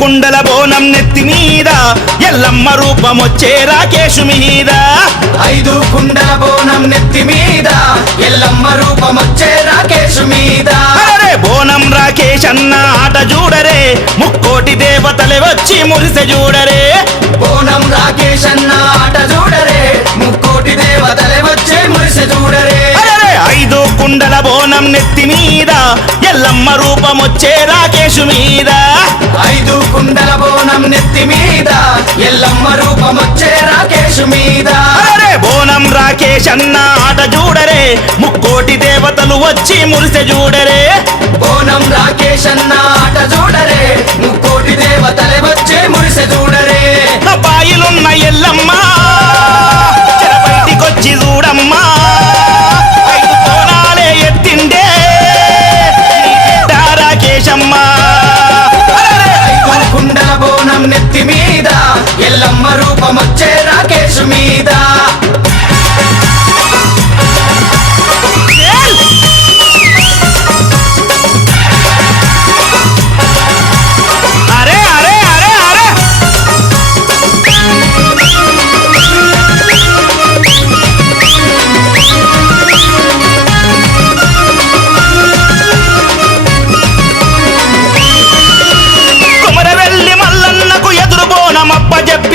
కుండల బోనం నెత్తి మీద ఎల్లమ్మ రూపం వచ్చే రాకేశు మీద. ఐదు కుండల బోనం నెత్తి మీద ఎల్లమ్మ రూపం వచ్చే రాకేశు మీద. బోనం రాకేష్ అన్న ఆట చూడరే ముక్కోటి దేవతలే వచ్చి మురిసె చూడరే బోనం రాకేష్ అన్న ఆట చూడరే ముక్కోటి దేవతలే వచ్చే మురిసె చూడరే కుండల బోనం నెత్తి మీద ఎల్లమ్మ రూపమొచ్చే రాకేషు మీద. ఐదు కుండల బోనం నెత్తి మీద ఎల్లమ్మ రూపమొచ్చే రాకేష్ మీద. అరే బోనం రాకేష్ అన్న ఆట చూడరే ముక్కోటి దేవతలు వచ్చి మురిసె చూడరే బోనం రాకేష్ అన్న ఆట చూడరే ముక్కోటి దేవతలే వచ్చే మురిసె చూడరే బాయిలున్న ఎల్లమ్మ చెర బయటికొచ్చి చూడమ్మా.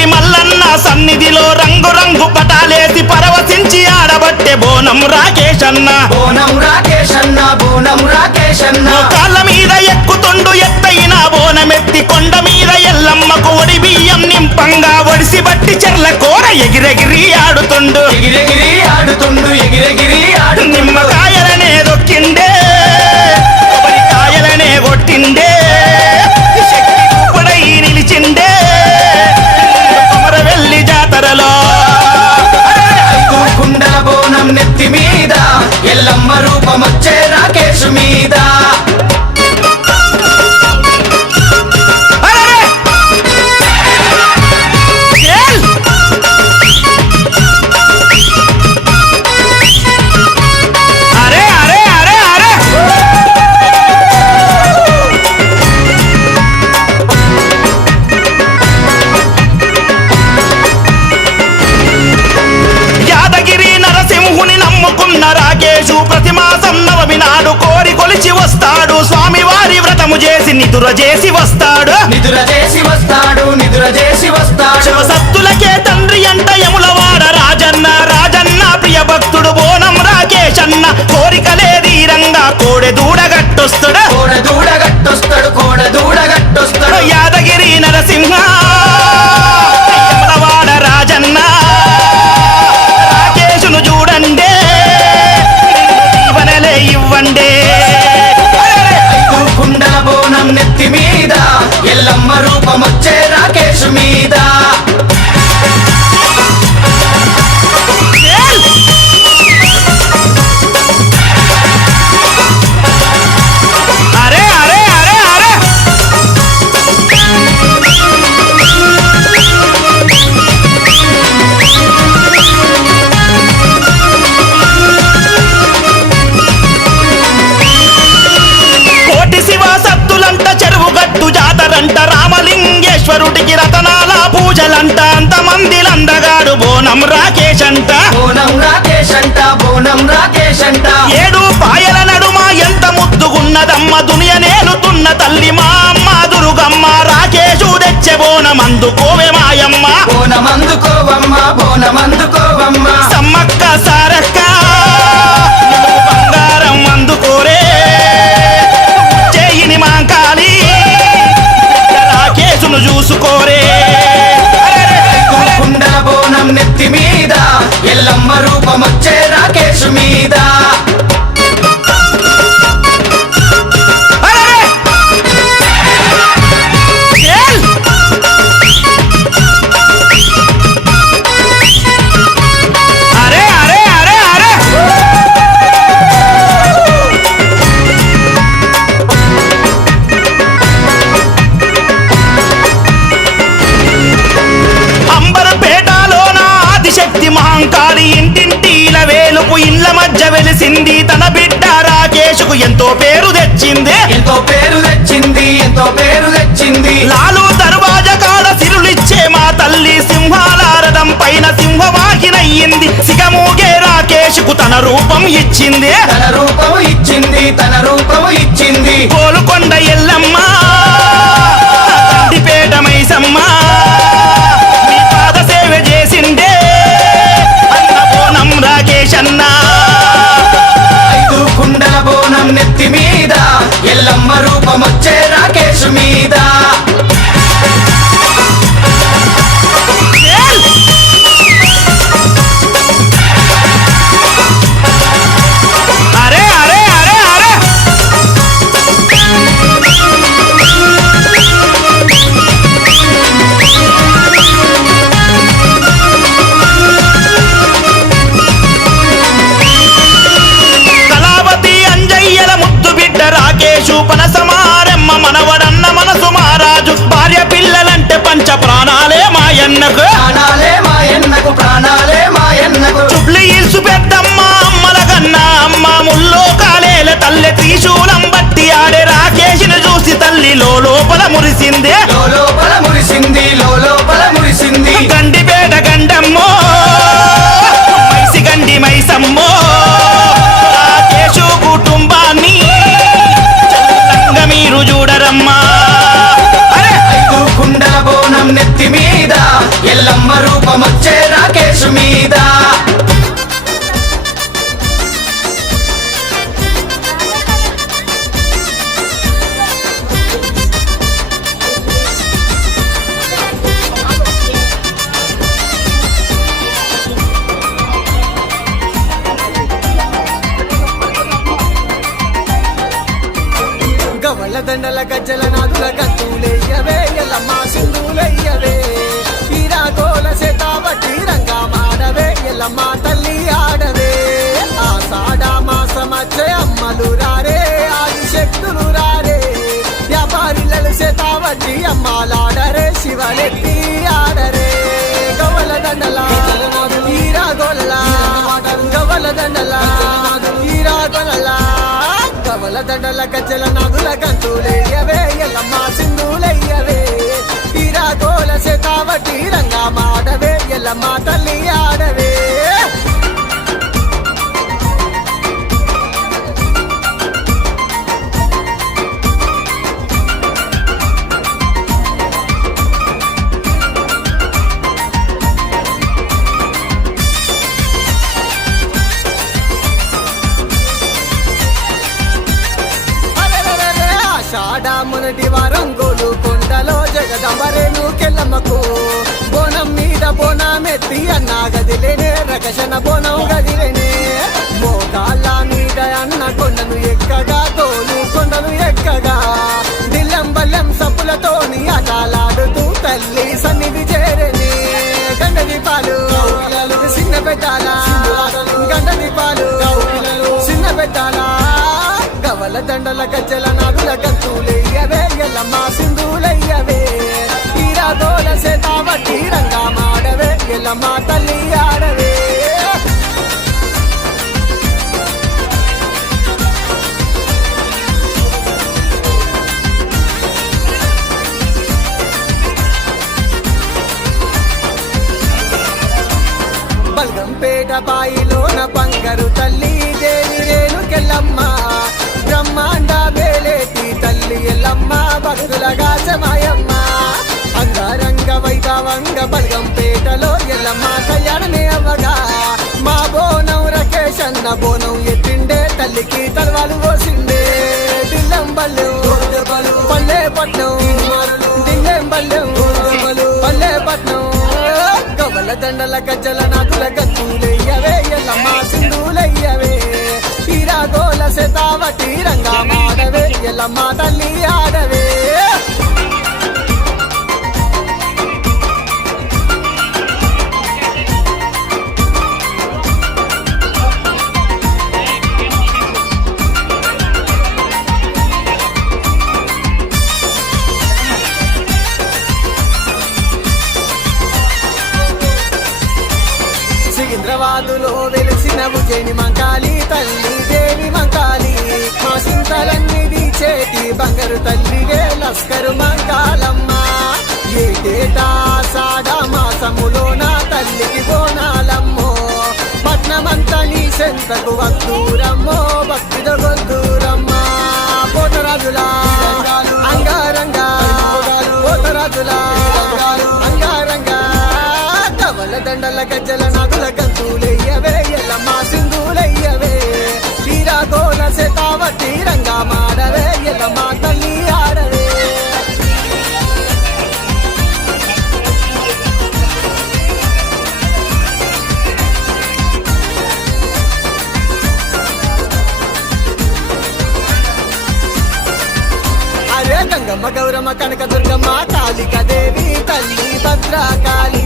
చెప్పి మల్లన్న సన్నిధిలో రంగు రంగు పటాలేసి పరవశించి ఆడబట్టే బోనం రాకేష్ అన్న బోనం రాకేష్ అన్న బోనం రాకేష్ అన్న కాళ్ళ మీద ఎక్కుతుండు ఎత్తైన బోనమెత్తి కొండ మీద ఎల్లమ్మకు ఒడి బియ్యం నింపంగా ఒడిసి బట్టి చెర్ల కూర ఎగిరెగిరి ఆడుతుండు. ఎగిరెగిరి ఆడుతుండు ఎగిరెగిరి ఆడు నిమ్మకాయలనే రాకేషు ప్రతి మాసం నవమి నాడు కోరి కొలిచి వస్తాడు. స్వామివారి వ్రతము చేసి నిదుర చేసి వస్తాడు. నిదుర చేసి వస్తాడు నిదుర చేసి వస్తాడు. శివసత్తులకే తండ్రి అంట యములవాడ రాజన్న. రాజన్న ప్రియ భక్తుడు బోనం రాకేష్ అన్న కోరికలే ధీరంగా కోడె దూడగట్టొస్తుడు. కోడ దూడ పూజలంట అంతమందిలందగాడు బోనం రాకేష్ అంట బోనం రాకేష్ అంట బోనం రాకేష్ అంట ఏడు పాయల నడుమ ఎంత ముద్దుగున్నదమ్మ దునియ నేలుతున్న తల్లి మా అమ్మ దురుగమ్మ రాకేషు తెచ్చే బోనం అందుకోవే మాయమ్మ. బోనం అందుకోవమ్మ బోనం అందుకోవమ్మ సమ్మక్క సారక్క బంగారం అందుకోరే చేయిని మాంకాలి రాకేశును చూసుకోరే. నెత్తి మీద ఎల్లమ్మ రూపమొచ్చే రాకేష్ మీద. సిగమూగే రాకేష్కు తన రూపం ఇచ్చింది. తన రూపము ఇచ్చింది తన రూపము ఇచ్చింది. కోలుకొండ ఎల్లమ్మ నెత్తి మీద ఎల్లమ్మ రూపమొచ్చే రాకేష్ మీద. గజ్జల నాదుల గత్తులెయ్యవే ఎల్లమ్మ సింధులెయ్యవే తీరా గోల చేతాబట్టి రంగా మాడవే ఎల్లమ్మ తల్లి ఆడవే ఆ సాడా మాసమచ్చే అమ్మలు రారే ఆది శక్తులు రారే వ్యాపారిలలు చేతాబట్టి అమ్మాలాడరే శివలెత్తి ఆడరే గవల దండల తీరా గోలల గవల దండల తీరా గోలల కవల దండల గజ్జల నదుల గంతులెయ్యవే ఎల్లమ్మ సింధులయ్యవే. తీరా గోల సేతావటి రంగా మాడవే ఎల్లమ్మ తల్లియా గదిలేనే రకషణ బోనం గదిలేనే. మోకాళ్ళ మీద అన్న కొండను ఎక్కగా తోలు కొండను ఎక్కగా. దిల్లం బల్లెం సప్పులతోని ఆటలాడుతూ తల్లి సన్నిధి చేరని. గండ దీపాలు చిన్న పెట్టాల గండ దీపాలు చిన్న పెట్టాల గవల దండల గజ్జల మాడవే తల్లి ఆడవే. బల్గంపేట బాయిలోన బంగారు తల్లి దేవి రేణుకెళ్ళమ్మ. బ్రహ్మాండ వేలేటి తల్లి ఎల్లమ్మ భక్తులగా సమాయమ్మ వైభవంగ బల్గంపేటలో ఎల్లమ్మ కళ్యాణమే అవ్వగా. మా బోనం రకేష్ అన్న బోనం ఎత్తిండే తల్లికి తలవాలు పోసిండే. దిల్లం బల్లెం పల్లె పట్నం దిల్లెం బల్లెం పల్లె పట్నం. గవల దండల గజ్జల నాకుల గత్తులెయ్యవే ఎల్లమ్మ సింధులెయ్యవే. తీరా గోల శతావటి రంగా మాడవే ఎల్లమ్మ తల్లి ఆడవే. చేతి తల్లిగే లస్కరు మంకాలమ్మ ఏటేటా సాడ మాసములో నా తల్లికి బోనాలమ్మో. సెంతకు వద్దూరమ్మో భక్తితో గొద్దురమ్మా పోతరాజులా అంగారంగా. పోతరాజులా అంగారంగా. కవల దండల గజ్జల నదుల గంతులయ్యవే శతావతి రంగా మాడవే ఎల్లమ్మా తల్లి ఆడవే. అరే గంగమ్మ గౌరమ్మ కనక దుర్గమ్మ కాళిక దేవి తల్లి భద్రకాళి.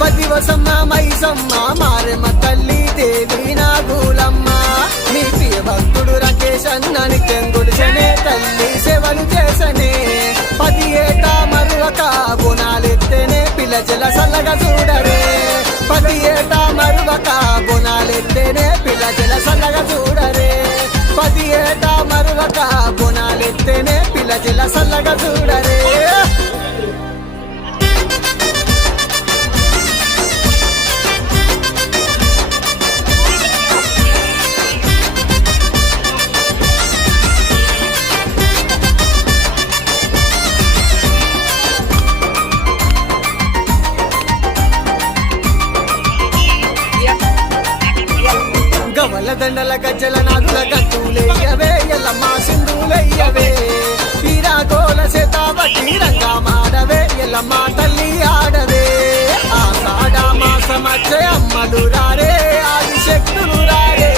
పతివసమ్మ మైసమ్మ మారెమ్మ తల్లి. రాకేష్ అన్న తల్లి సేవలు చేసనే. పది ఏటా మరువక బునాలెత్తేనే పిల్ల జల సల్లగా చూడరే. పది ఏటా మరువక బునాలెత్తేనే పిల్ల జల సల్లగా చూడరే. పది ఏటా మరువక బునాలెత్తేనే పిల్ల జల సల్లగా చూడరే. గవల దండల గజ్జల నాదుల గట్టులేయవే ఎల్లమ్మ సింధులయ్యవే తీరా గోల శతావతి రంగా మాడవే ఎల్లమ్మ తల్లి ఆడవే ఆషాఢ మాసమచ్చే అమ్మలు రారే ఆది శక్తులు రారే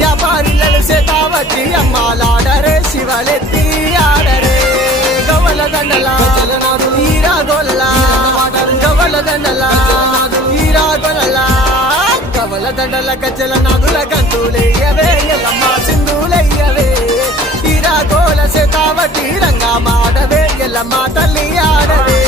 వ్యాపారిలలు శతావతి అమ్మాలాడరే శివలెత్తి ఆడరే గవల దండల తీరా గోల గవల దండల తీరా గోల కవల దండల కజ్జల నాగుల గంతులేయవే ఎల్లమ్మ సింధులయ్యవే. ఇరా గోల సేతావతి రంగా మాడవే ఎల్లమ్మ తల్లి ఆడవే.